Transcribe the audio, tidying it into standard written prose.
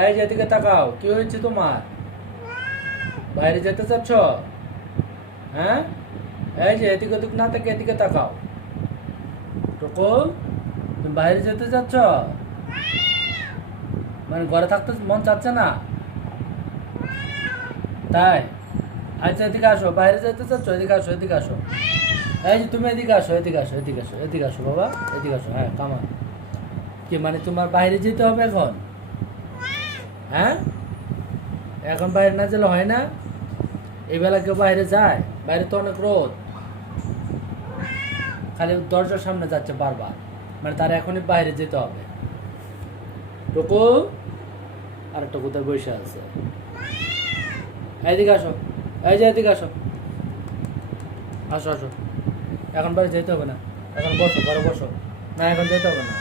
এই যে এদিকে তাকাও, কি হয়েছে তোমার? বাইরে যেতে চাচ্ছ? হ্যাঁ, এই যে এদিকে ওদিক না থেকে এদিকে তাকাও। টুকু, তুমি বাইরে যেতে চাচ্ছ? মানে ঘরে থাকতে মন চাচ্ছে না তাই? আচ্ছা এদিকে আসো, বাইরে যেতে চাচ্ছ? এদিকে আসো, এদিকে আসো। এই যে তুমি এদিকে আসো, এদিকে আসো, এদিকে আসো, এদিকে আসো বাবা, এদিকে আসো। হ্যাঁ কামা, কি মানে তোমার বাইরে যেতে হবে এখন? হ্যাঁ, এখন বাইরে না গেলে হয় না? এই বেলা কেউ বাইরে যায়? বাইরে তো অনেক রোদ, খালি দরজার সামনে যাচ্ছে বারবার, মানে তার এখনই বাইরে যেতে হবে। টুকু, আর একটা কোথায় বসে আছে? এদিকে আসো, এই যে এদিকে আসো, আসো আসো। এখন বাইরে যেতে হবে না, এখন বসো, ঘরে বসো। না এখন যেতে হবে না।